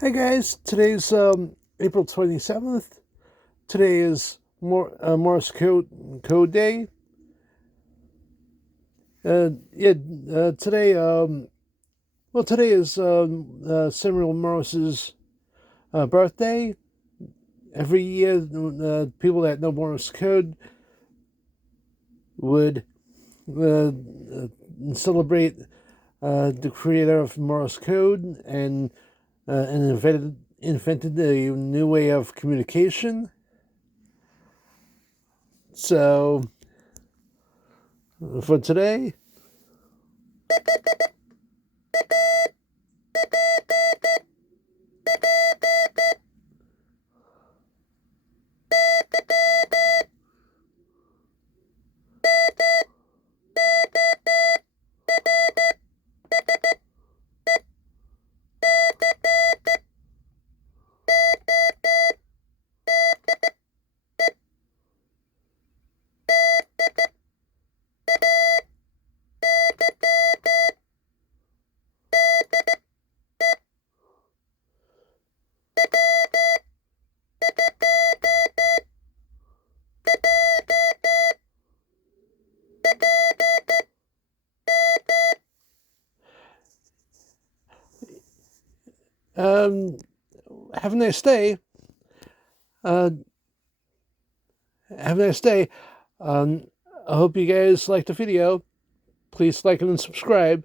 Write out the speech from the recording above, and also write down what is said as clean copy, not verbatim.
Hey guys, today's April 27th. Today is Morse code Day. Today, today is Samuel Morse's birthday. Every year, people that know Morse code would uh, celebrate the creator of Morse code and invented a new way of communication. So for today, um, have a nice day. Uh, have a nice day. Um, I hope you guys liked the video. Please like and subscribe.